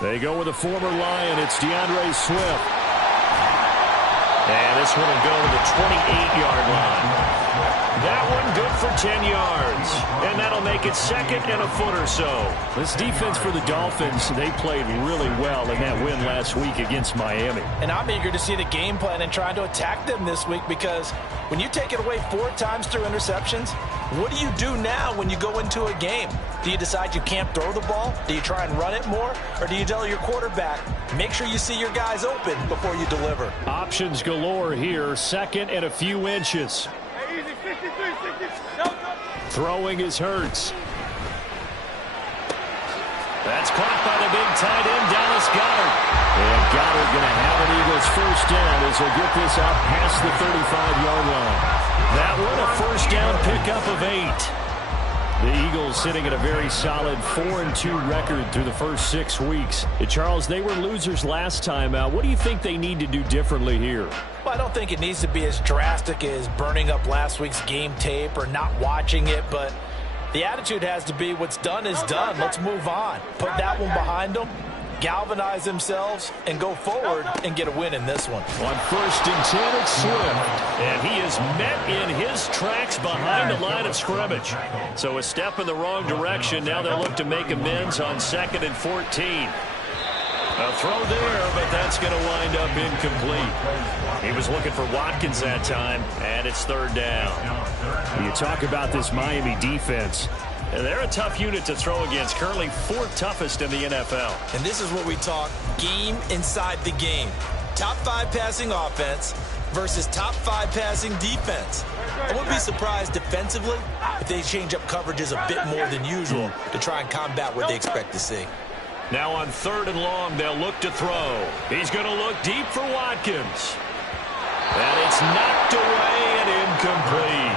They go with a former Lion. It's DeAndre Swift. And this one will go to the 28-yard line. That one good for 10 yards. And that'll make it second and a foot or so. This defense for the Dolphins, they played really well in that win last week against Miami. And I'm eager to see the game plan and trying to attack them this week, because when you take it away 4 times through interceptions, what do you do now when you go into a game? Do you decide you can't throw the ball? Do you try and run it more? Or do you tell your quarterback, make sure you see your guys open before you deliver? Options galore here. Second and a few inches. Throwing is Hurts. That's caught by the big tight end, Dallas Goedert. And Goedert going to have an Eagles first down as he'll get this out past the 35-yard line. That one a first down pickup of 8. The Eagles sitting at a very solid 4-2 record through the first 6 weeks. Charles, they were losers last time out. What do you think they need to do differently here? Well, I don't think it needs to be as drastic as burning up last week's game tape or not watching it, but the attitude has to be what's done is done. Let's move on. Put that one behind them, galvanize themselves, and go forward and get a win in this one. On 1st and 10, it's Swift. And he is met in his tracks behind the line of scrimmage. So a step in the wrong direction. Now they'll look to make amends on 2nd and 14. A throw there, but that's going to wind up incomplete. He was looking for Watkins that time, and it's 3rd down. You talk about this Miami defense. They're a tough unit to throw against, currently 4th toughest in the NFL. And this is what we talk, game inside the game. Top 5 passing offense versus top 5 passing defense. I wouldn't be surprised defensively if they change up coverages a bit more than usual to try and combat what they expect to see. Now on 3rd and long, they'll look to throw. He's going to look deep for Watkins. And it's knocked away and incomplete.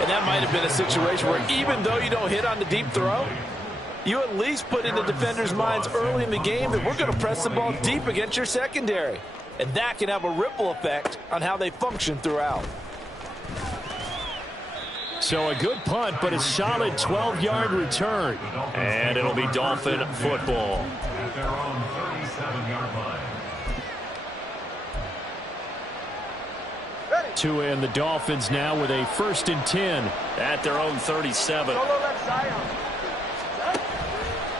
And that might have been a situation where even though you don't hit on the deep throw, you at least put in the defenders' minds early in the game that we're going to press the ball deep against your secondary. And that can have a ripple effect on how they function throughout. So a good punt, but a solid 12-yard return. And it'll be Dolphin football. Tua and the Dolphins now with a 1st and 10 at their own 37.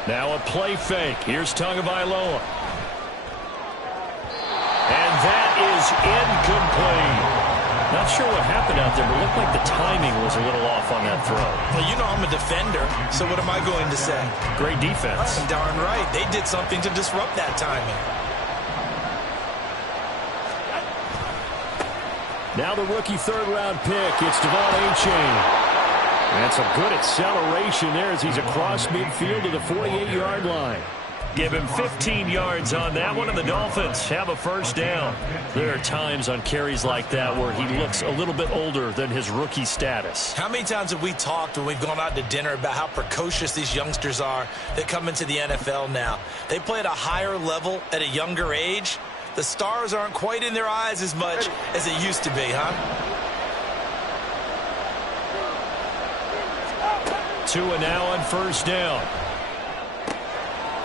Now a play fake. Here's Tagovailoa. And that is incomplete. Not sure what happened out there, but it looked like the timing was a little off on that throw. Well, you know I'm a defender, so what am I going to say? Great defense. Darn right. They did something to disrupt that timing. Now the rookie 3rd-round pick. It's Devon Achane. And some good acceleration there as he's across midfield to the 48-yard line. Give him 15 yards on that one, and the Dolphins have a first down. There are times on carries like that where he looks a little bit older than his rookie status. How many times have we talked when we've gone out to dinner about how precocious these youngsters are that come into the NFL now? They play at a higher level at a younger age. The stars aren't quite in their eyes as much as it used to be, huh? Tua now on 1st down.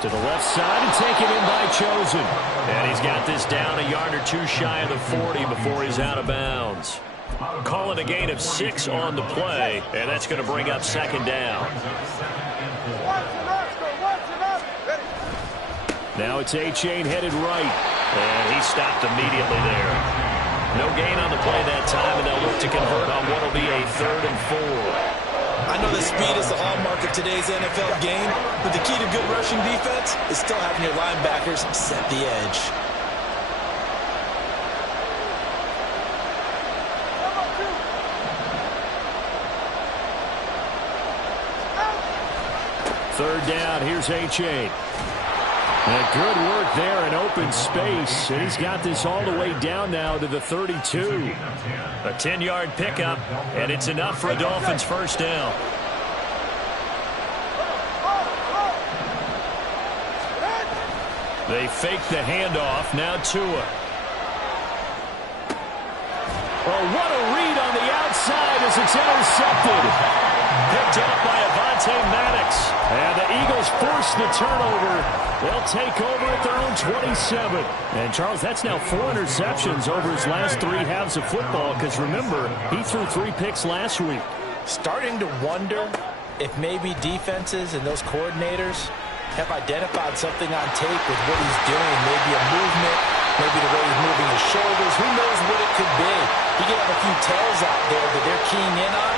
To the left side and taken in by Chosen. And he's got this down a yard or 2 shy of the 40 before he's out of bounds. Calling a gain of 6 on the play, and that's going to bring up 2nd down. Now it's Achane headed right. And he stopped immediately there. No gain on the play that time, and they'll look to convert on what will be a 3rd and 4. I know that speed is the hallmark of today's NFL game, but the key to good rushing defense is still having your linebackers set the edge. Third down, here's Achane. And good work there in open space. And he's got this all the way down now to the 32. A 10-yard pickup, and it's enough for a Dolphins first down. They fake the handoff. Now Tua. Oh, what a read on the outside as it's intercepted. Picked up by Avonte Maddox. And the Eagles force the turnover. They'll take over at their own 27. And, Charles, that's now 4 interceptions over his last 3 halves of football because, remember, he threw 3 picks last week. Starting to wonder if maybe defenses and those coordinators have identified something on tape with what he's doing. Maybe a movement, maybe the way he's moving his shoulders. Who knows what it could be? He could have a few tails out there that they're keying in on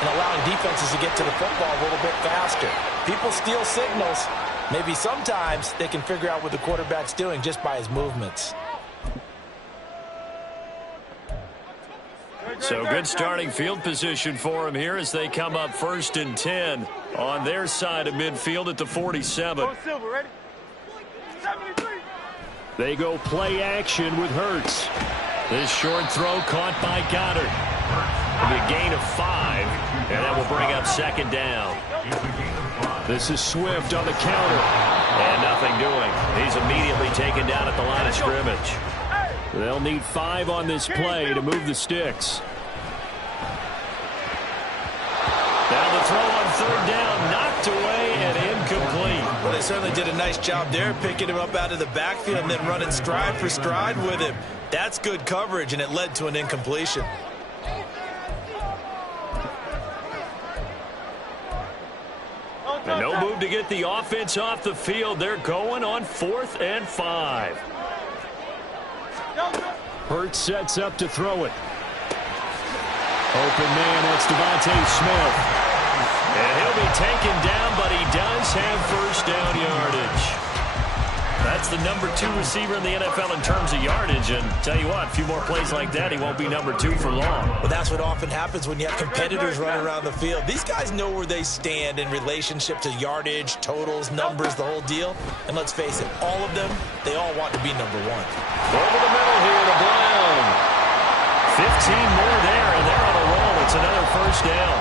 and allowing defenses to get to the football a little bit faster. People steal signals. Maybe sometimes they can figure out what the quarterback's doing just by his movements. So good starting field position for him here as they come up 1st and 10 on their side of midfield at the 47. They go play action with Hurts. This short throw caught by Goddard. It'll be a gain of 5, and that will bring up 2nd down. This is Swift on the counter, and nothing doing. He's immediately taken down at the line of scrimmage. They'll need 5 on this play to move the sticks. Now the throw on 3rd down, knocked away and incomplete. Well, they certainly did a nice job there, picking him up out of the backfield and then running stride for stride with him. That's good coverage, and it led to an incompletion. And no move to get the offense off the field. They're going on 4th and 5. Hurts sets up to throw it. Open man, that's Devontae Smith. And he'll be taken down, but he does have 1st down yardage. That's the number 2 receiver in the NFL in terms of yardage. And tell you what, a few more plays like that, he won't be number 2 for long. Well, that's what often happens when you have competitors running around the field. These guys know where they stand in relationship to yardage, totals, numbers, the whole deal. And let's face it, all of them, they all want to be number 1. Over the middle here to Brown. 15 more there, and they're on a roll. It's another 1st down.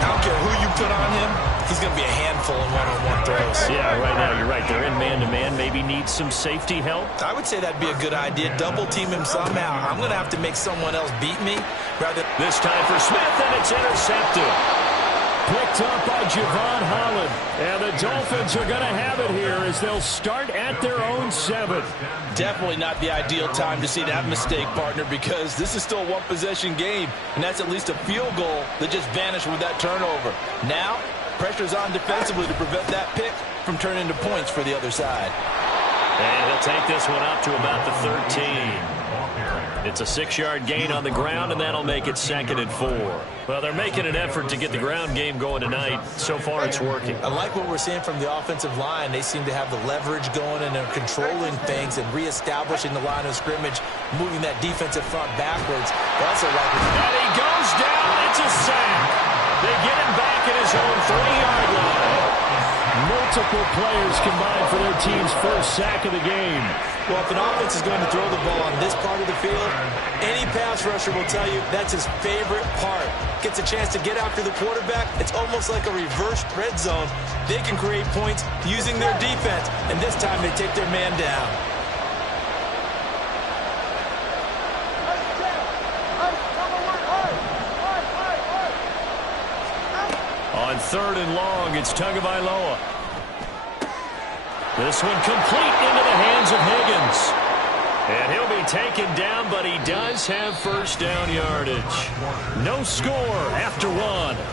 I don't care who you put on him, he's going to be a handful in one-on-one throws. Yeah, right now you're right. They're in man-to-man. Maybe need some safety help. I would say that'd be a good idea. Double team him somehow. I'm going to have to make someone else beat me. Rather this time for Smith, and it's intercepted. Picked up by Javon Holland. And the Dolphins are going to have it here as they'll start at their own 7. Definitely not the ideal time to see that mistake, partner, because this is still a one-possession game, and that's at least a field goal that just vanished with that turnover. Now, pressure's on defensively to prevent that pick from turning into points for the other side. And he'll take this one up to about the 13. It's a 6-yard gain on the ground, and that'll make it 2nd and 4. Well, they're making an effort to get the ground game going tonight. So far, it's working. I like what we're seeing from the offensive line. They seem to have the leverage going, and they're controlling things and reestablishing the line of scrimmage, moving that defensive front backwards. They also like it. And he goes down. It's a sack. They get him back at his own 30-yard line. Multiple players combined for their team's 1st sack of the game. Well, if an offense is going to throw the ball on this part of the field, any pass rusher will tell you that's his favorite part. Gets a chance to get after the quarterback. It's almost like a reverse red zone. They can create points using their defense, and this time they take their man down. On 3rd and long, it's Tagovailoa. This one complete into the hands of Higgins. And he'll be taken down, but he does have 1st down yardage. No score after 1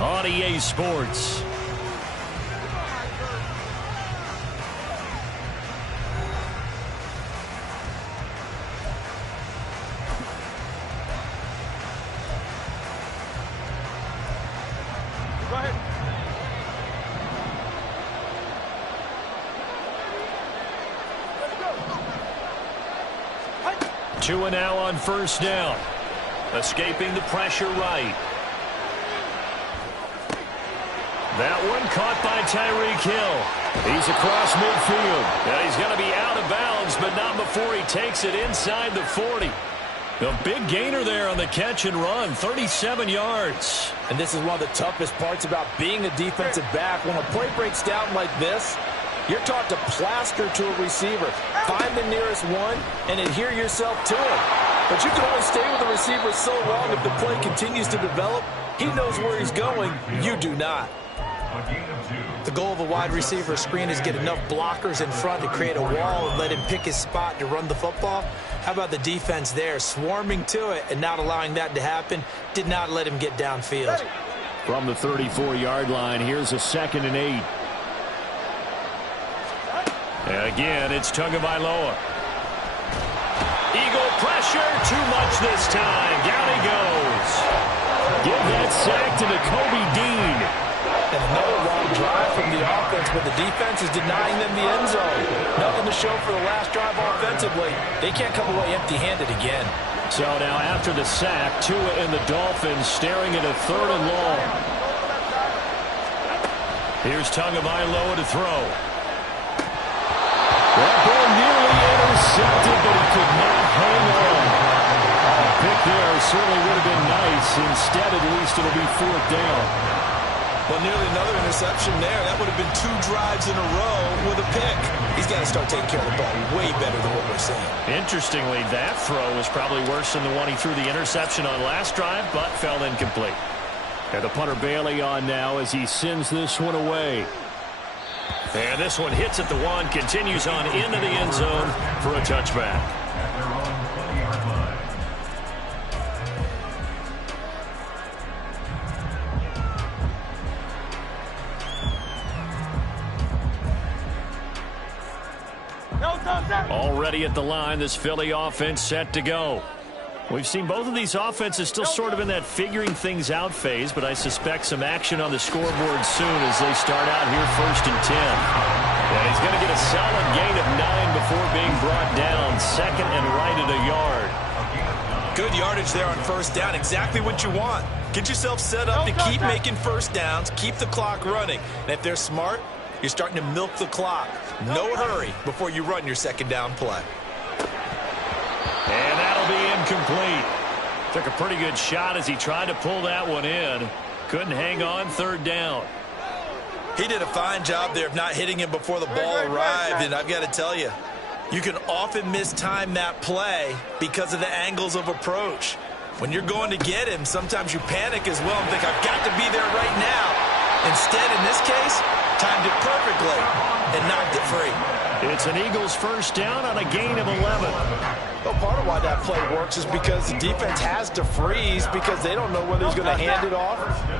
on EA Sports. Go ahead. 2 and now on 1st down. Escaping the pressure right. That one caught by Tyreek Hill. He's across midfield. And he's going to be out of bounds, but not before he takes it inside the 40. A big gainer there on the catch and run, 37 yards. And this is one of the toughest parts about being a defensive back. When a play breaks down like this, you're taught to plaster to a receiver. Find the nearest one and adhere yourself to it. But you can only stay with the receiver so long if the play continues to develop. He knows where he's going. You do not. The goal of a wide receiver screen is get enough blockers in front to create a wall and let him pick his spot to run the football. How about the defense there, swarming to it and not allowing that to happen? Did not let him get downfield. From the 34-yard line, here's a 2nd and 8. And again, it's Tagovailoa. Eagle pressure, too much this time. Down he goes. Give that sack to Nakobe Dean. And another long drive from the offense, but the defense is denying them the end zone. Nothing to show for the last drive offensively. They can't come away empty-handed again. So now after the sack, Tua and the Dolphins staring at a 3rd and long. Here's Tagovailoa to throw. That ball nearly intercepted, but he could not hang on. A pick there certainly would have been nice. Instead, at least it'll be 4th down. Well, nearly another interception there. That would have been 2 drives in a row with a pick. He's got to start taking care of the ball way better than what we're seeing. Interestingly, that throw was probably worse than the one he threw the interception on last drive, but fell incomplete. And the punter Bailey on now as he sends this one away. And this one hits at the 1, continues on into the end zone for a touchback. Already at the line, this Philly offense set to go. We've seen both of these offenses still sort of in that figuring things out phase, but I suspect some action on the scoreboard soon as they start out here 1st and 10. And he's going to get a solid gain of 9 before being brought down. 2nd and right at a yard. Good yardage there on 1st down. Exactly what you want. Get yourself set up to keep making 1st downs, keep the clock running. And if they're smart, you're starting to milk the clock. No hurry before you run your 2nd down play. And that'll be incomplete. Took a pretty good shot as he tried to pull that one in. Couldn't hang on 3rd down. He did a fine job there of not hitting him before the ball arrived. And I've got to tell you, you can often mistime that play because of the angles of approach. When you're going to get him, sometimes you panic as well and think, I've got to be there right now. Instead, in this case, timed it perfectly and knocked it free. It's an Eagles 1st down on a gain of 11. Well, part of why that play works is because the defense has to freeze because they don't know whether he's going to hand it off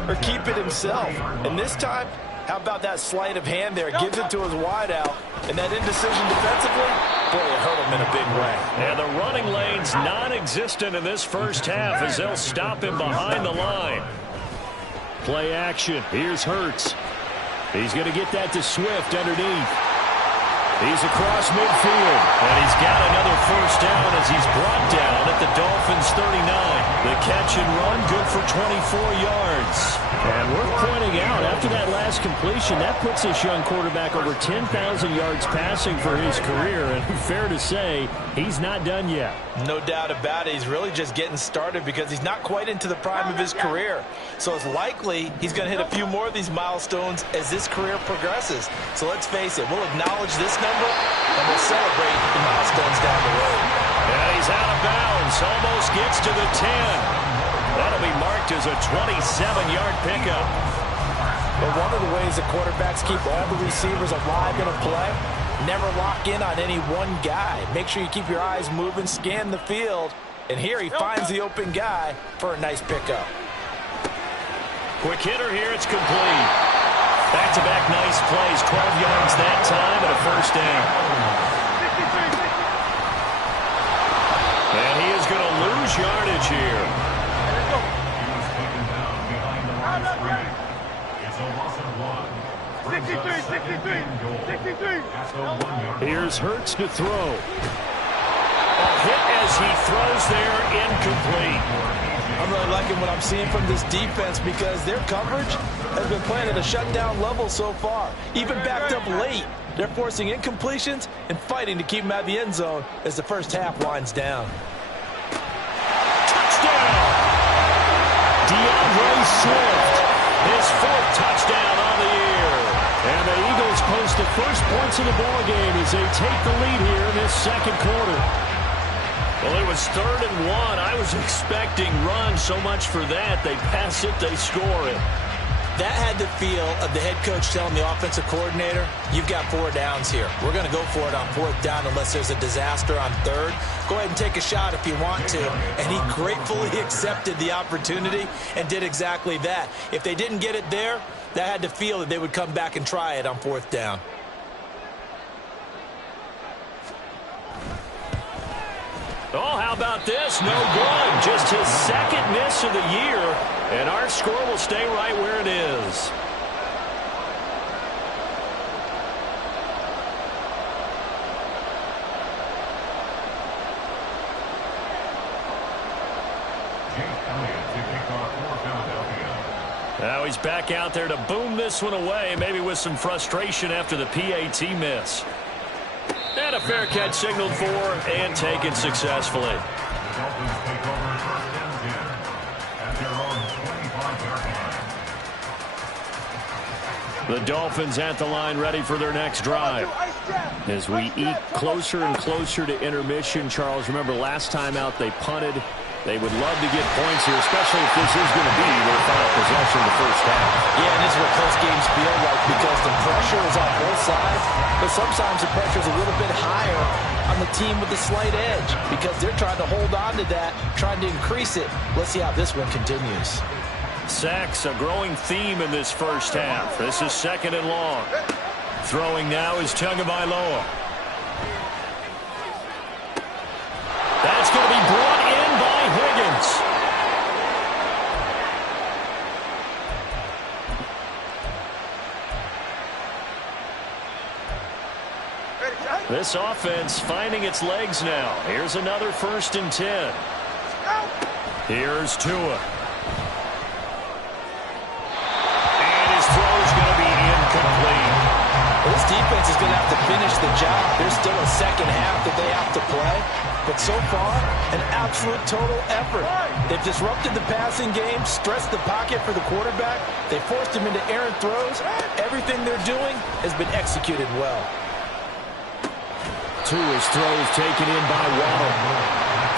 or keep it himself. And this time, how about that sleight of hand there? Gives it to his wideout. And that indecision defensively, boy, it hurt him in a big way. And the running lane's non-existent in this 1st half as they'll stop him behind the line. Play action. Here's Hurts. He's going to get that to Swift underneath. He's across midfield, and he's got another 1st down as he's brought down at the Dolphins' 39. The catch and run, good for 24 yards. And worth pointing out, after that last completion, that puts this young quarterback over 10,000 yards passing for his career. And fair to say, he's not done yet. No doubt about it. He's really just getting started because he's not quite into the prime of his career. So it's likely he's going to hit a few more of these milestones as this career progresses. So let's face it, we'll acknowledge this number and we'll celebrate the milestones down the road. And he's out of bounds, almost gets to the 10. That'll be marked as a 27-yard pickup. But one of the ways that quarterbacks keep all the receivers alive in a play, never lock in on any one guy. Make sure you keep your eyes moving, scan the field, and here he finds the open guy for a nice pickup. Quick hitter here, it's complete. Back-to-back nice plays, 12 yards that time and a 1st down. And he is going to lose yardage here. Here's Hurts to throw. A hit as he throws there, incomplete. I'm really liking what I'm seeing from this defense because their coverage has been playing at a shutdown level so far. Even backed up late, they're forcing incompletions and fighting to keep them out of the end zone as the 1st half winds down. Touchdown! DeAndre Swift, his 4th touchdown on the year. And the Eagles post the first points of the ball game as they take the lead here in this 2nd quarter. Well, it was 3rd and 1. I was expecting run. So much for that. They pass it, they score it. That had the feel of the head coach telling the offensive coordinator, you've got 4 downs here. We're going to go for it on 4th down unless there's a disaster on 3rd. Go ahead and take a shot if you want to. And he gratefully accepted the opportunity and did exactly that. If they didn't get it there, that had the feel that they would come back and try it on 4th down. Oh, how about this? No good. Just his 2nd miss of the year. And our score will stay right where it is. Now he's back out there to boom this one away, maybe with some frustration after the PAT miss. And a fair catch signaled for and taken successfully. The Dolphins at the line ready for their next drive. As we eke closer and closer to intermission, Charles, remember last time out they punted. They would love to get points here, especially if this is going to be their final possession of the first half. Yeah, and this is what close games feel like because the pressure is on both sides, but sometimes the pressure is a little bit higher on the team with the slight edge because they're trying to hold on to that, trying to increase it. Let's see how this one continues. Sacks, a growing theme in this first half. This is 2nd and long. Throwing now is Tagovailoa. That's going to be brought in by Higgins. This offense finding its legs now. Here's another 1st and 10. Here's Tua. This defense is going to have to finish the job. There's still a 2nd half that they have to play. But so far, an absolute total effort. They've disrupted the passing game, stressed the pocket for the quarterback. They forced him into errant throws. Everything they're doing has been executed well. Tua's throws taken in by Waddle.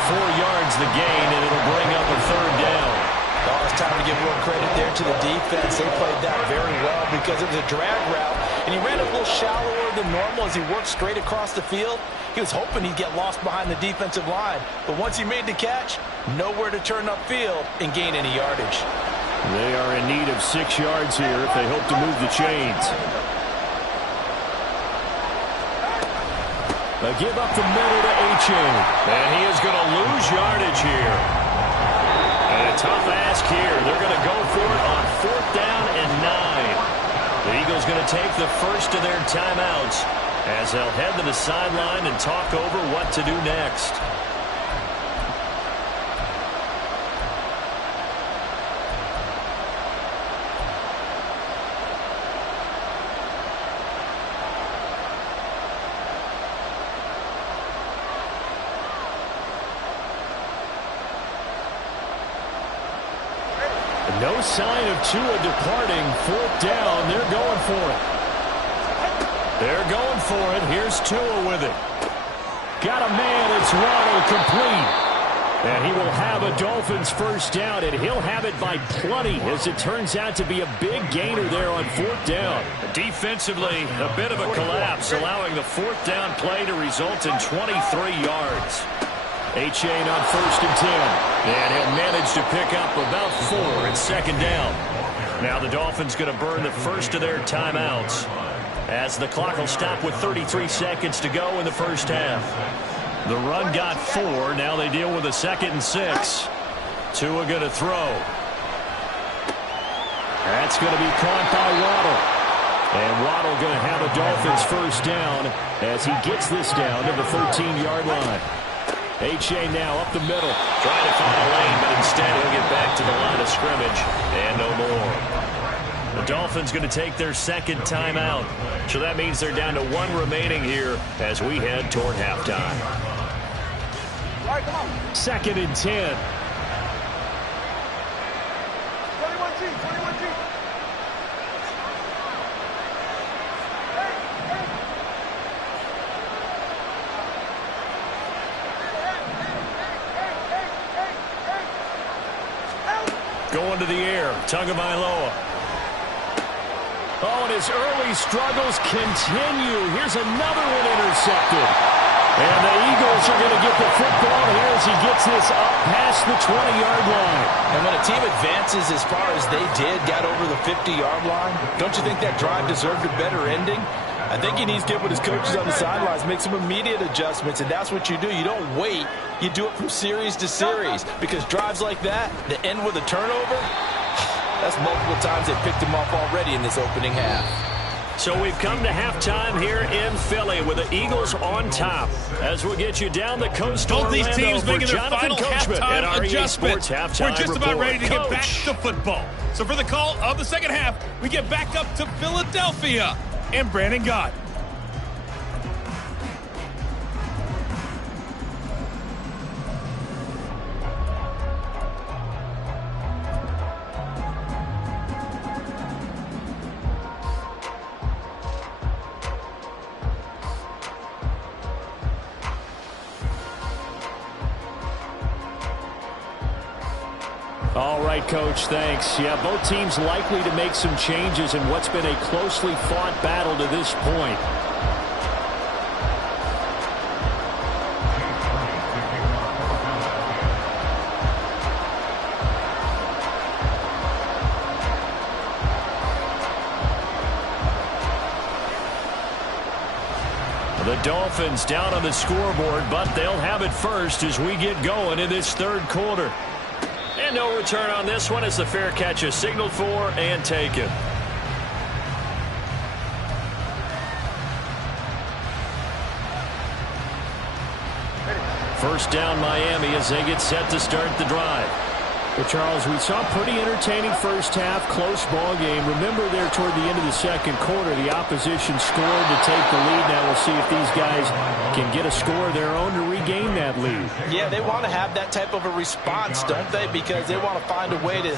4 yards the gain, and it'll bring up a 3rd down. Oh, it's time to give more credit there to the defense. They played that very well because it was a drag route, and he ran a little shallower than normal as he worked straight across the field. He was hoping he'd get lost behind the defensive line, but once he made the catch, nowhere to turn upfield and gain any yardage. They are in need of 6 yards here if they hope to move the chains. A give up the middle to H.A. And he is going to lose yardage here. And a tough ask here. They're going to go for it on 4th down and 9. The Eagles going to take the first of their timeouts as they'll head to the sideline and talk over what to do next. No sign of Tua departing. 4th down. They're going for it. They're going for it. Here's Tua with it. Got a man. It's Waddle complete. And he will have a Dolphins first down, and he'll have it by plenty as it turns out to be a big gainer there on 4th down. Defensively, a bit of a collapse, allowing the 4th down play to result in 23 yards. H.A. on 1st and 10. And he'll manage to pick up about 4 at 2nd down. Now the Dolphins going to burn the first of their timeouts as the clock will stop with 33 seconds to go in the first half. The run got 4. Now they deal with a 2nd and 6. Tua going to throw. That's going to be caught by Waddle. And Waddle going to have a Dolphins first down as he gets this down to the 13-yard line. H.A. now up the middle, trying to find a lane, but instead he'll get back to the line of scrimmage, and no more. The Dolphins going to take their 2nd timeout, so that means they're down to 1 remaining here as we head toward halftime. 2nd and 10. 21G. Going to the air. Tagovailoa. Oh, and his early struggles continue. Here's another one intercepted. And the Eagles are going to get the football here as he gets this up past the 20-yard line. And when a team advances as far as they did, got over the 50-yard line, don't you think that drive deserved a better ending? I think he needs to get with his coaches on the sidelines, make some immediate adjustments, and that's what you do. You don't wait. You do it from series to series, because drives like that end with a turnover, that's multiple times they picked him off already in this opening half. So we've come to halftime here in Philly with the Eagles on top. As we'll get you down the coast to Both these Orlando teams making their Jonathan final Coachman halftime at adjustments. Halftime We're just about report. ready to get back Coach. to football. So for the call of the second half, we get back up to Philadelphia and Brandon Gott. All right, Coach, thanks. Yeah, both teams likely to make some changes in what's been a closely fought battle to this point. The Dolphins down on the scoreboard, but they'll have it first as we get going in this third quarter. And no return on this one as the fair catch is signaled for and taken. First down Miami as they get set to start the drive. Well, Charles, we saw a pretty entertaining first half, close ball game. Remember there toward the end of the second quarter, the opposition scored to take the lead. Now we'll see if these guys can get a score of their own to regain that lead. Yeah, they want to have that type of a response, don't they? Because they want to find a way to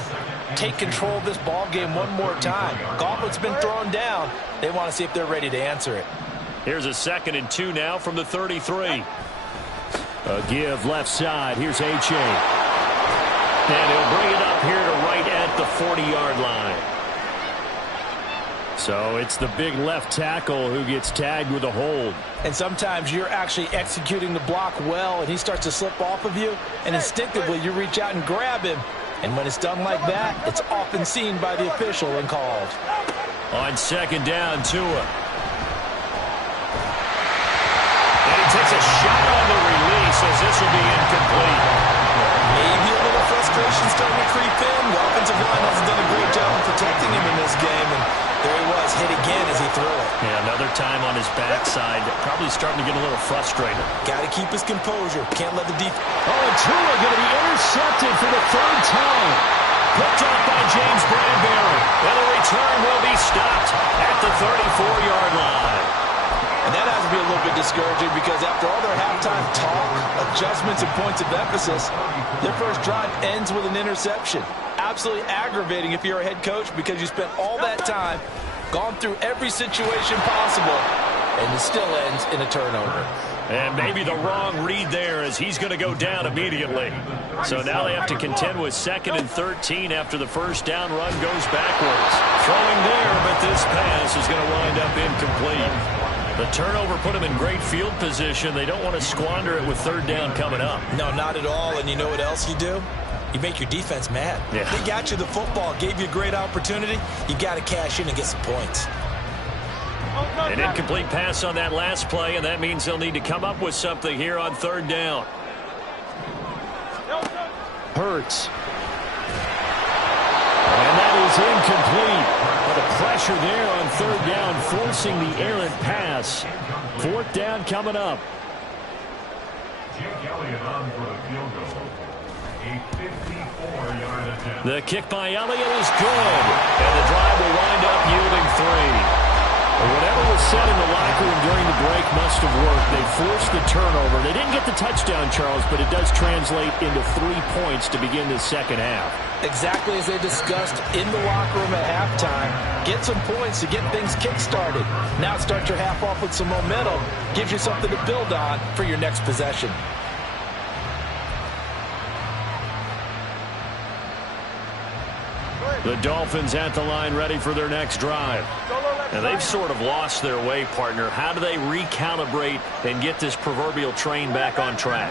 take control of this ball game one more time. Gauntlet's been thrown down. They want to see if they're ready to answer it. Here's a 2nd and 2 now from the 33. A give left side. Here's H.A. And he'll bring it up here to right at the 40-yard line. So it's the big left tackle who gets tagged with a hold. And sometimes you're actually executing the block well, and he starts to slip off of you, and instinctively you reach out and grab him. And when it's done like that, it's often seen by the official and called. On 2nd down, Tua. And he takes a shot on the release as this will be incomplete. Maybe a little frustration starting to creep in. The offensive line hasn't done a great job of protecting him in this game, and there he was, hit again as he threw it. Yeah, another time on his backside, probably starting to get a little frustrated. Got to keep his composure. Can't let the defense. Oh, and Tua going to be intercepted for the 3rd time. Picked off by James Bradbury. And the return will be stopped at the 34-yard line. And that has to be a little bit discouraging because after all their halftime talk, adjustments, and points of emphasis, their first drive ends with an interception. Absolutely aggravating if you're a head coach because you spent all that time, gone through every situation possible, and it still ends in a turnover. And maybe the wrong read there as he's going to go down immediately. So now they have to contend with 2nd and 13 after the first down run goes backwards. Throwing there, but this pass is going to wind up incomplete. The turnover put them in great field position. They don't want to squander it with 3rd down coming up. No, not at all. And you know what else you do? You make your defense mad. Yeah. They got you the football, gave you a great opportunity. You got to cash in and get some points. An incomplete pass on that last play, and that means they'll need to come up with something here on 3rd down. Hurts. And that is incomplete. But the pressure there on 3rd down, forcing the errant pass. 4th down coming up. The kick by Elliott is good. And the drive will wind up yielding 3. Whatever was said in the locker room during the break must have worked. They forced the turnover. They didn't get the touchdown, Charles, but it does translate into 3 points to begin the second half. Exactly as they discussed in the locker room at halftime. Get some points to get things kick-started. Now start your half off with some momentum. Gives you something to build on for your next possession. The Dolphins at the line ready for their next drive. Now they've sort of lost their way, partner. How do they recalibrate and get this proverbial train back on track?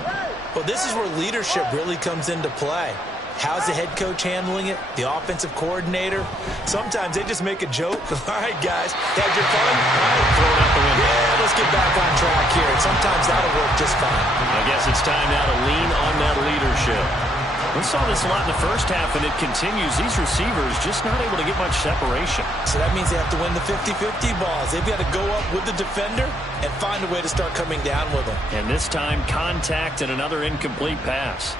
Well, this is where leadership really comes into play. How's the head coach handling it? The offensive coordinator? Sometimes they just make a joke. All right, guys, had your fun? All right, throw it out the window. Yeah, let's get back on track here. And sometimes that'll work just fine. I guess it's time now to lean on that leadership. We saw this a lot in the first half, and it continues. These receivers just not able to get much separation. So that means they have to win the 50-50 balls. They've got to go up with the defender and find a way to start coming down with them. And this time, contact and another incomplete pass.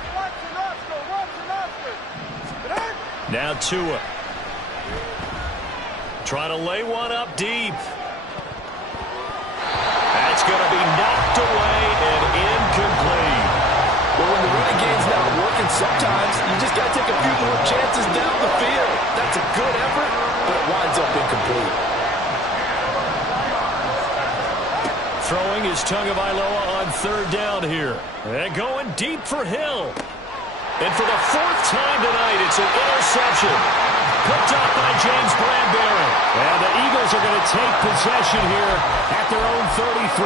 Now Tua. Trying to lay one up deep. That's going to be knocked away and incomplete. Well, when the running game's not working, sometimes you just got to take a few more chances down the field. That's a good effort, but it winds up incomplete. Throwing is Tagovailoa on third down here. And going deep for Hill. And for the fourth time tonight, it's an interception. Picked up by James Bradbury. And the Eagles are going to take possession here at their own 33.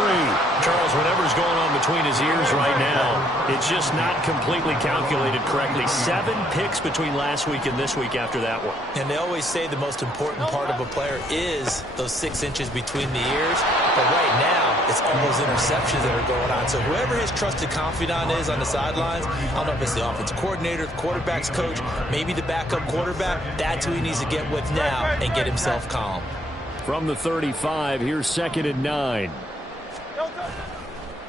Charles, whatever's going on between his ears right now, it's just not completely calculated correctly. 7 picks between last week and this week after that one. And they always say the most important part of a player is those 6 inches between the ears. But right now, it's all those interceptions that are going on. So whoever his trusted confidant is on the sidelines, I don't know if it's the offensive coordinator, the quarterback's coach, maybe the backup quarterback, that's who he needs to get with now and get himself calm. From the 35, here's 2nd and 9.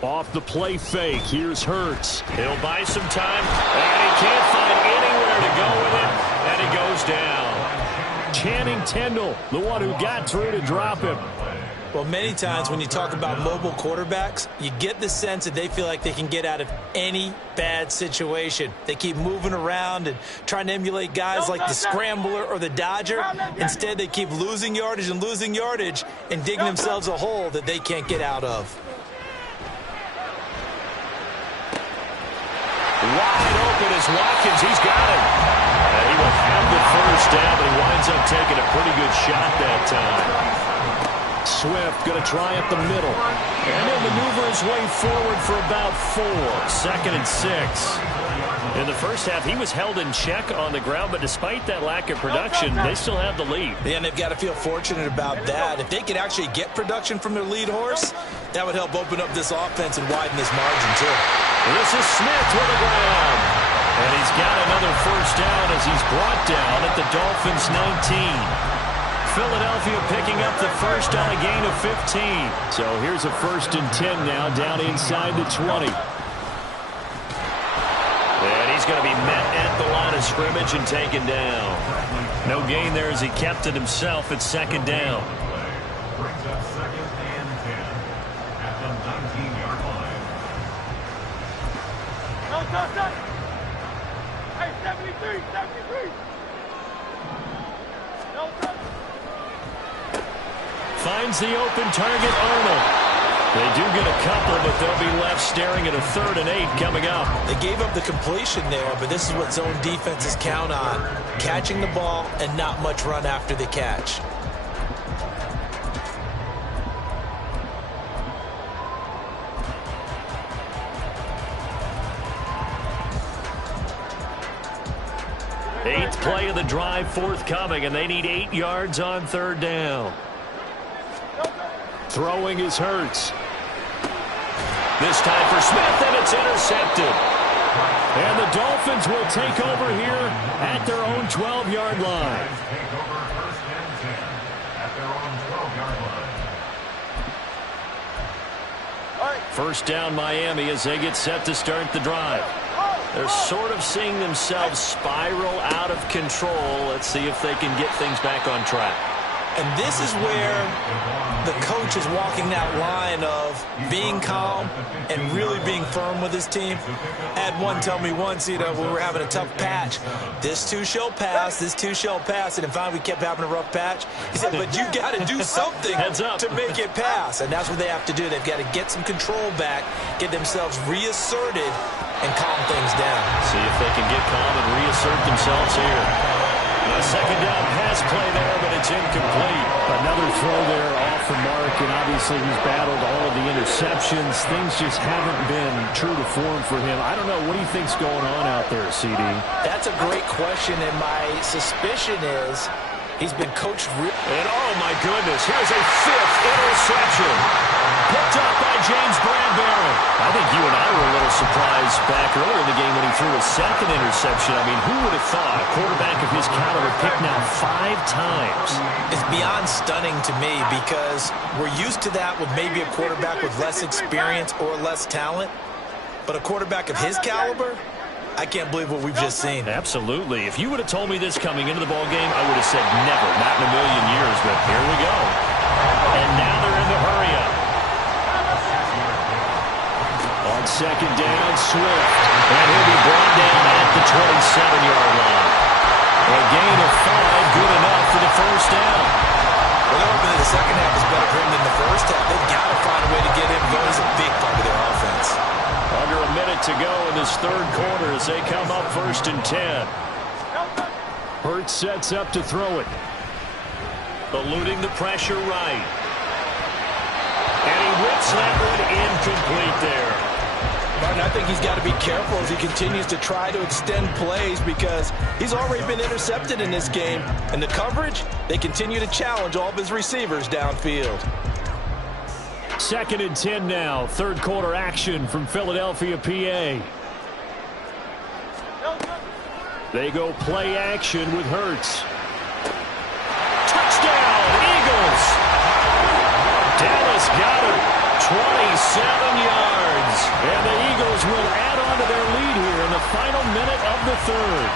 Off the play fake, here's Hurts. He'll buy some time, and he can't find anywhere to go with it, and he goes down. Channing Tindall, the one who got through to drop him. Well, many times when you talk about mobile quarterbacks, you get the sense that they feel like they can get out of any bad situation. They keep moving around and trying to emulate guys like the Scrambler or the Dodger. Instead, they keep losing yardage and digging themselves a hole that they can't get out of. Wide open is Watkins. He's got it. And he will have the first down, but he winds up taking a pretty good shot that time. Swift going to try up the middle. And he'll maneuver his way forward for about 4. 2nd and 6. In the first half, he was held in check on the ground, but despite that lack of production, they still have the lead. Yeah, and they've got to feel fortunate about that. If they could actually get production from their lead horse, that would help open up this offense and widen this margin, too. This is Smith with the ground. And he's got another first down as he's brought down at the Dolphins' 19. Philadelphia picking up the first on a gain of 15. So here's a 1st and 10 now down inside the 20. And he's going to be met at the line of scrimmage and taken down. No gain there as he kept it himself at 2nd down. Brings up 2nd and 10 at the 19-yard line. Hey, 73, 73. Finds the open target, Arnold. They do get a couple, but they'll be left staring at a 3rd and 8 coming up. They gave up the completion there, but this is what zone defenses count on. Catching the ball and not much run after the catch. Eighth play of the drive forthcoming, and they need 8 yards on 3rd down. Throwing is Hurts. This time for Smith, and it's intercepted. And the Dolphins will take over here at their own 12-yard line. Take over 1st and 10 at their own 12-yard line. First down Miami as they get set to start the drive. They're sort of seeing themselves spiral out of control. Let's see if they can get things back on track. And this is where the coach is walking that line of being calm and really being firm with his team. I had one tell me once, when we were having a tough patch, this too shall pass, this too shall pass. And finally we kept having a rough patch. He said, but you got to do something to make it pass. And that's what they have to do. They've got to get some control back, get themselves reasserted, and calm things down. See if they can get calm and reassert themselves here. A second down pass play there, but it's incomplete. Another throw there off the mark, and obviously he's battled all of the interceptions. Things just haven't been true to form for him. I don't know. What do you think's going on out there, CD? That's a great question, and my suspicion is he's been coached And oh my goodness, here's a 5th interception. Picked up by James Bradbury. I think you and I were a little surprised back earlier in the game when he threw a 2nd interception. I mean, who would have thought a quarterback of his caliber picked now 5 times? It's beyond stunning to me because we're used to that with maybe a quarterback with less experience or less talent. But a quarterback of his caliber, I can't believe what we've just seen. Absolutely. If you would have told me this coming into the ballgame, I would have said never, not in a million years. But here we go. And now they're in the hurry-up. On second down, Swift. And he'll be brought down at the 27-yard line. A gain of 5, good enough for the first down. Well, they're hoping that the second half is better for him than the first half. They've got to find a way to get him going. He's a big part of their offense. Under a minute to go in this 3rd quarter as they come up 1st and 10. Hurts sets up to throw it. Eluding the pressure right. And he whips that one incomplete there. Martin, I think he's got to be careful as he continues to try to extend plays because he's already been intercepted in this game. And the coverage, they continue to challenge all of his receivers downfield. 2nd and 10 now. 3rd quarter action from Philadelphia, PA. They go play action with Hurts. Touchdown, Eagles. Dallas got it. 27 yards. And the Eagles will add on to their lead here in the final minute of the 3rd.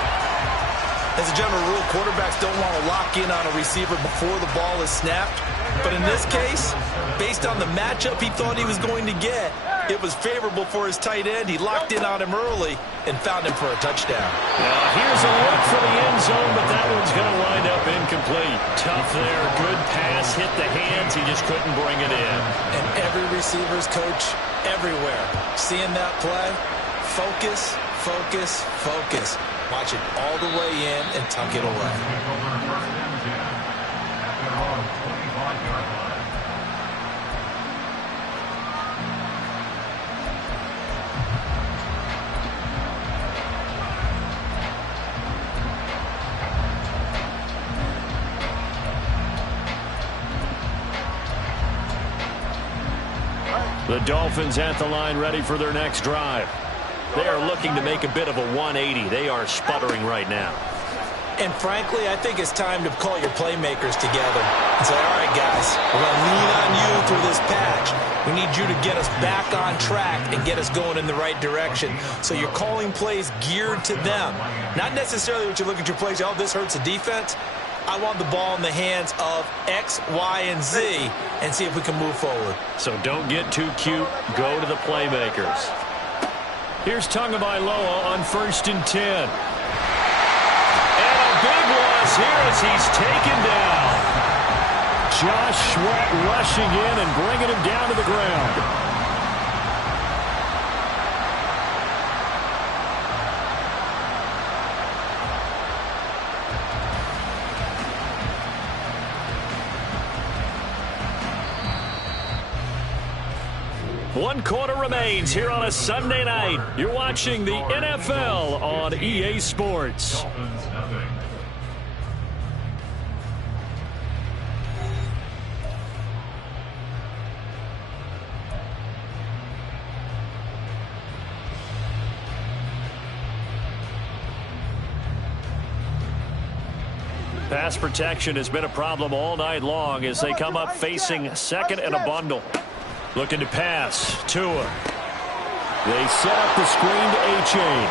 As a general rule, quarterbacks don't want to lock in on a receiver before the ball is snapped. But in this case, based on the matchup he thought he was going to get, it was favorable for his tight end. He locked in on him early and found him for a touchdown. Now here's a look for the end zone, but that one's going to wind up incomplete. Tough there. Good pass. Hit the hands. He just couldn't bring it in. And every receiver's coach everywhere, seeing that play, focus, focus, focus. Watch it all the way in and tuck it away. The Dolphins at the line ready for their next drive. They are looking to make a bit of a 180. They are sputtering right now. And frankly, I think it's time to call your playmakers together and say, all right, guys, we're going to lean on you through this patch. We need you to get us back on track and get us going in the right direction. So you're calling plays geared to them. Not necessarily what you look at your plays, oh, this hurts the defense. I want the ball in the hands of X, Y, and Z and see if we can move forward. So don't get too cute. Go to the playmakers. Here's Tagovailoa on 1st and 10. And a big loss here as he's taken down. Josh Sweat rushing in and bringing him down to the ground. One quarter remains here on a Sunday night. You're watching the NFL on EA Sports. Pass protection has been a problem all night long as they come up facing 2nd and a bundle. Looking to pass. Tua. They set up the screen to A-Chain.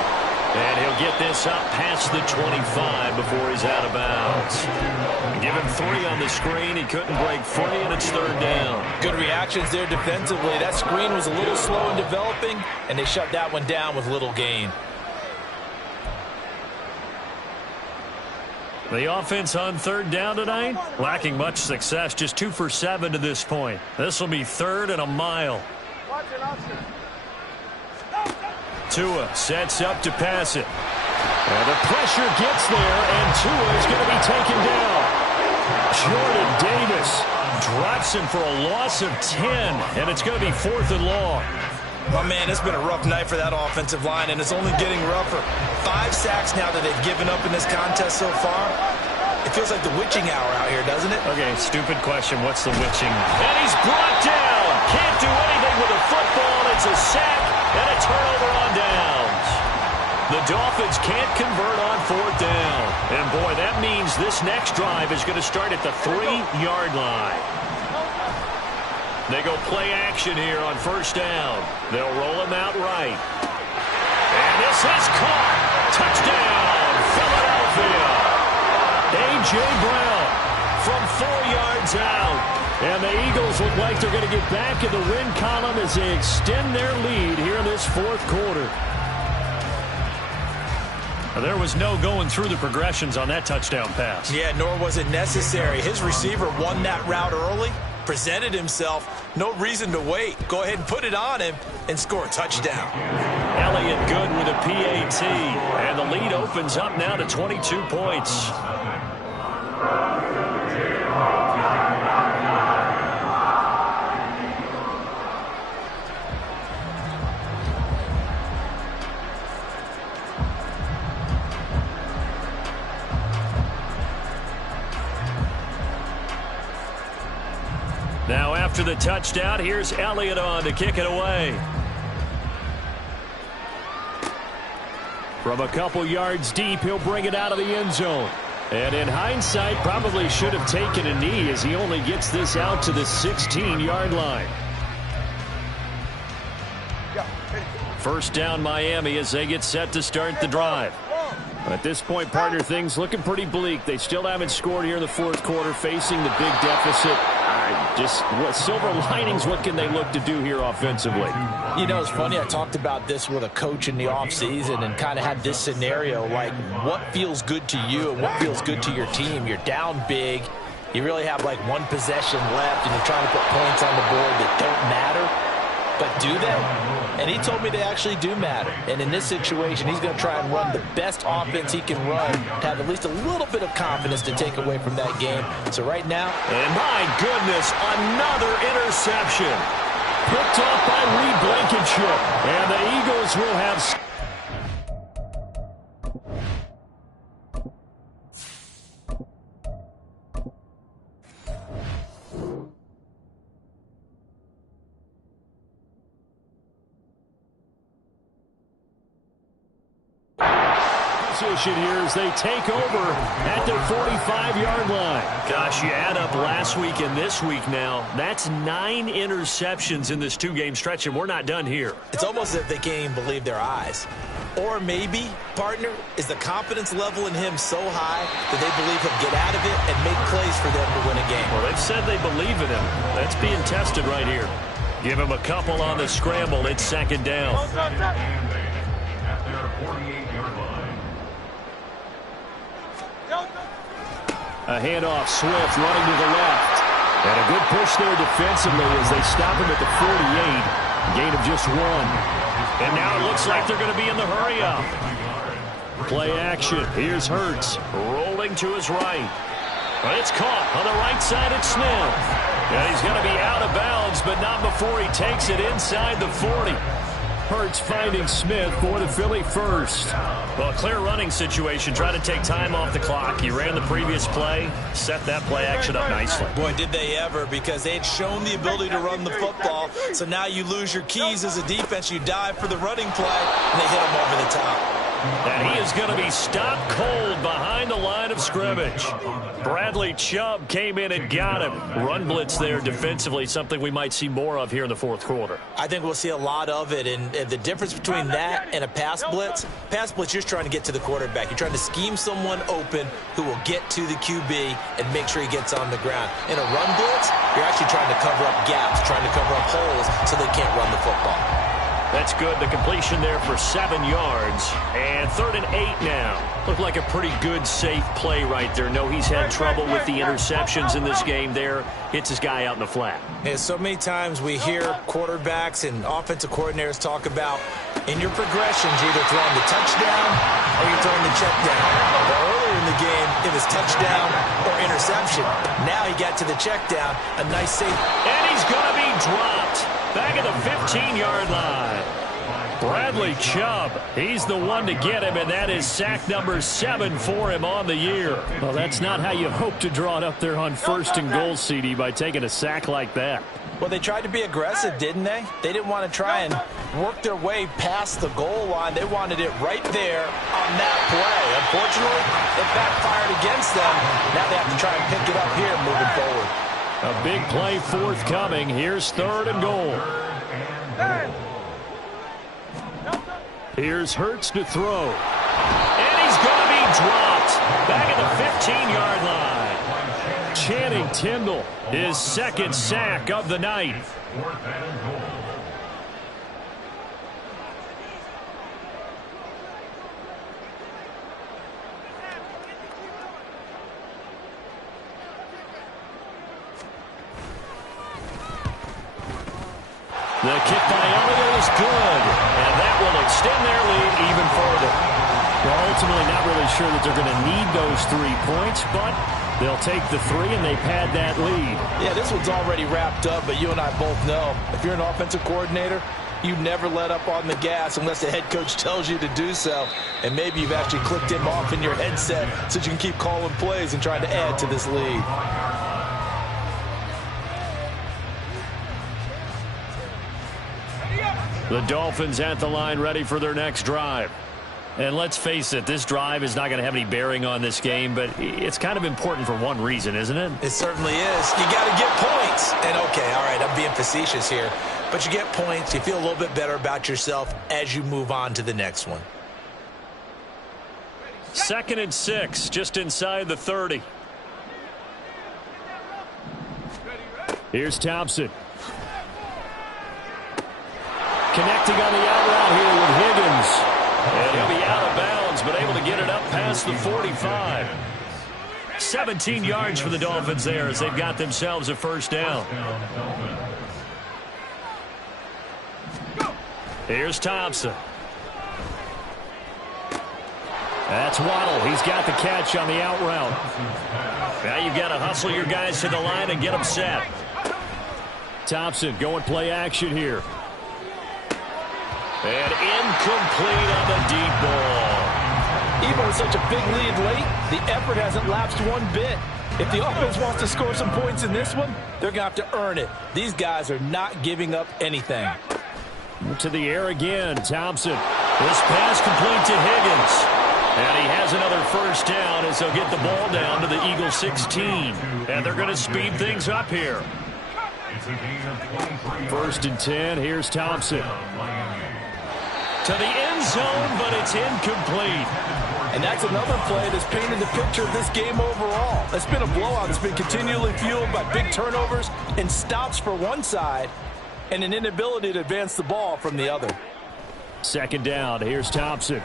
And he'll get this up past the 25 before he's out of bounds. Give him 3 on the screen. He couldn't break free, and it's 3rd down. Good reactions there defensively. That screen was a little slow in developing, and they shut that one down with little gain. The offense on 3rd down tonight, lacking much success, just 2 for 7 to this point. This will be 3rd and a mile. Tua sets up to pass it. And the pressure gets there, and Tua is going to be taken down. Jordan Davis drops him for a loss of 10, and it's going to be 4th and long. Oh, man, it's been a rough night for that offensive line, and it's only getting rougher. 5 sacks now that they've given up in this contest so far. It feels like the witching hour out here, doesn't it? Okay, stupid question. What's the witching? And he's brought down. Can't do anything with a football. It's a sack and a turnover on downs. The Dolphins can't convert on 4th down. And, boy, that means this next drive is going to start at the 3-yard line. They go play action here on 1st down. They'll roll him out right. And this is caught. Touchdown, Philadelphia. A.J. Brown from 4 yards out. And the Eagles look like they're going to get back in the win column as they extend their lead here in this 4th quarter. There was no going through the progressions on that touchdown pass. Yeah, nor was it necessary. His receiver won that route early, presented himself. No reason to wait. Go ahead and put it on him and score a touchdown. Elliott good with a PAT. And the lead opens up now to 22 points. Now after the touchdown, here's Elliott on to kick it away. From a couple yards deep, he'll bring it out of the end zone. And in hindsight, probably should have taken a knee as he only gets this out to the 16-yard line. 1st down Miami as they get set to start the drive. At this point, partner, things looking pretty bleak. They still haven't scored here in the 4th quarter, facing the big deficit. Just what silver linings, what can they look to do here offensively? You know, it's funny. I talked about this with a coach in the offseason and kind of had this scenario, like what feels good to you and what feels good to your team. You're down big. You really have like 1 possession left, and you're trying to put points on the board that don't matter. But do they? And he told me they actually do matter. And in this situation, he's going to try and run the best offense he can run to have at least a little bit of confidence to take away from that game. So right now... And my goodness, another interception. Picked off by Reed Blankenship. And the Eagles will have... here as they take over at their 45-yard line. Gosh, you add up last week and this week now, that's 9 interceptions in this 2-game stretch, and we're not done here. It's almost as if they can't even believe their eyes. Or maybe, partner, is the confidence level in him so high that they believe he'll get out of it and make plays for them to win a game. Well, they've said they believe in him. That's being tested right here. Give him a couple on the scramble. It's 2nd down. At their 48-yard line. A handoff, Swift running to the left. And a good push there defensively as they stop him at the 48. Gain of just 1. And now it looks like they're going to be in the hurry-up. Play action. Here's Hurts. Rolling to his right. But it's caught on the right side at Smith. And he's going to be out of bounds, but not before he takes it inside the 40. Hurts finding Smith for the Philly first. Well, clear running situation. Try to take time off the clock. He ran the previous play, set that play action up nicely. Boy, did they ever, because they had shown the ability to run the football. So now you lose your keys as a defense. You dive for the running play, and they hit him over the top. And he is going to be stopped cold behind the line of scrimmage. Bradley Chubb came in and got him. Run blitz there defensively, something we might see more of here in the 4th quarter. I think we'll see a lot of it, and the difference between that and a pass blitz, you're just trying to get to the quarterback. You're trying to scheme someone open who will get to the QB and make sure he gets on the ground. In a run blitz, you're actually trying to cover up gaps, trying to cover up holes so they can't run the football. That's good. The completion there for 7 yards. And 3rd and 8 now. Looked like a pretty good, safe play right there. No, he's had trouble with the interceptions in this game there. Hits his guy out in the flat. Yeah, so many times we hear quarterbacks and offensive coordinators talk about In your progressions, you're either throwing the touchdown or you're throwing the check down. Well, earlier in the game, it was touchdown or interception. Now he got to the check down. A nice save. And he's going to be dropped back at the 15-yard line. Bradley Chubb, he's the one to get him, and that is sack number 7 for him on the year. Well, that's not how you hope to draw it up there on 1st and goal, CD, by taking a sack like that. Well, they tried to be aggressive, didn't they? They didn't want to try and work their way past the goal line. They wanted it right there on that play. Unfortunately, it backfired against them. Now they have to try and pick it up here moving forward. A big play forthcoming. Here's 3rd and goal. Here's Hurts to throw. And he's going to be dropped back at the 15-yard line. Channing Tindall, his 2nd sack of the night. The kick by Elliott is good, and that will extend their lead even further. Well, ultimately not really sure that they're going to need those 3 points, but they'll take the 3 and they pad that lead. Yeah, this one's already wrapped up, but you and I both know if you're an offensive coordinator, you never let up on the gas unless the head coach tells you to do so. And maybe you've actually clicked him off in your headset so you can keep calling plays and trying to add to this lead. The Dolphins at the line ready for their next drive. And let's face it, this drive is not going to have any bearing on this game, but it's kind of important for one reason, isn't it? It certainly is. You got to get points. And okay, all right, I'm being facetious here, but you get points, you feel a little bit better about yourself as you move on to the next one. 2nd and 6, just inside the 30. Here's Thompson. Connecting on the out route here with Higgins. And he'll be out of bounds, but able to get it up past the 45. 17 yards for the Dolphins there as they've got themselves a 1st down. Here's Thompson. That's Waddle. He's got the catch on the out route. Now you've got to hustle your guys to the line and get them set. Thompson going play action here. And incomplete on the deep ball. Even with such a big lead late, the effort hasn't lapsed one bit. If the offense wants to score some points in this one, they're going to have to earn it. These guys are not giving up anything. To the air again, Thompson. This pass complete to Higgins. And he has another 1st down as they'll get the ball down to the Eagles 16. And they're going to speed things up here. 1st and 10, here's Thompson. To the end zone, but it's incomplete. And that's another play that's painted the picture of this game overall. It's been a blowout that's been continually fueled by big turnovers and stops for one side and an inability to advance the ball from the other. 2nd down, here's Thompson.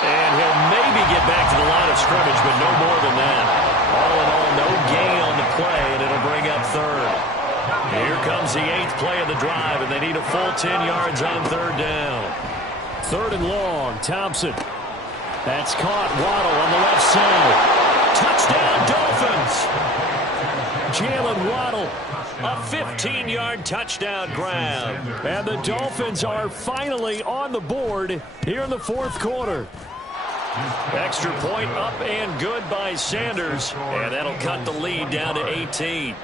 And he'll maybe get back to the line of scrimmage, but no more than that. All in all, no gain on the play, and it'll bring up 3rd. Here comes the 8th play of the drive, and they need a full 10 yards on 3rd down. 3rd and long, Thompson. That's caught. Waddle on the left side. Touchdown, Dolphins. Jalen Waddle, a 15-yard touchdown grab. And the Dolphins are finally on the board here in the 4th quarter. Extra point up and good by Sanders, and that'll cut the lead down to 18.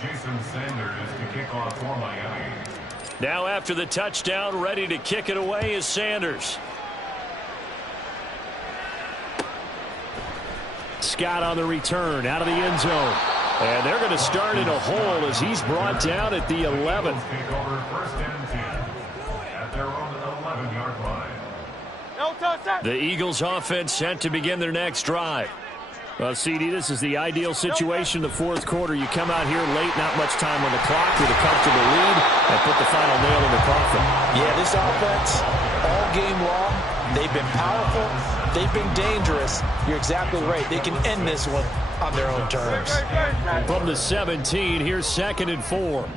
Jason Sanders to kick off for Miami. Now after the touchdown, ready to kick it away is Sanders. Scott on the return out of the end zone. And they're going to start in a hole as he's brought down at the 11. Take over 1st and 10 at their own 11-yard line. The Eagles offense set to begin their next drive. Well, CD, this is the ideal situation in the 4th quarter. You come out here late, not much time on the clock with a comfortable lead, and put the final nail in the coffin. Yeah, this offense, all game long, they've been powerful, They've been dangerous. You're exactly right. They can end this one on their own terms. From the 17, here's 2nd and 4.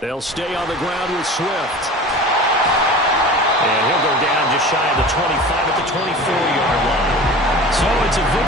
They'll stay on the ground with Swift. And he'll go down just shy of the 25 at the 24-yard line. So it's a